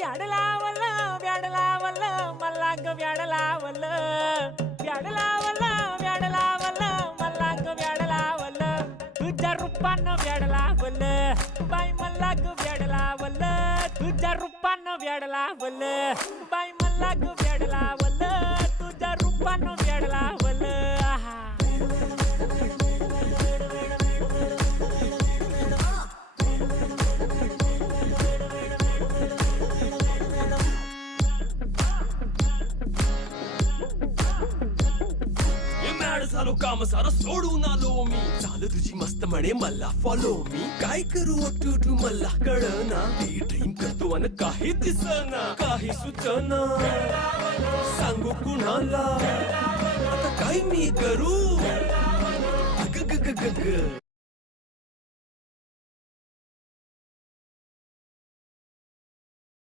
व्याड लावलं व्याड लावलं मला ग व्याड लावलं व्याड लावलं व्याड लावलं मला ग व्याड लावलं तुझ्या रूपानं व्याड लावलं बाई मला ग व्याड लावलं तुझ्या रूपानं व्याड लावलं बाई मला ग व्याड लावलं तुझ्या रूपानं व्याड लावलं आहा झालो काम सारं सोडून आलो मी चाल तुझी मस्त म्हणे मला फॉलो मी काय करू टू मला कळना ती ड्रीम करतो अन काही दिसना काही सुचना सांगू कुणाला आता काय मी करू ग ग ग ग ग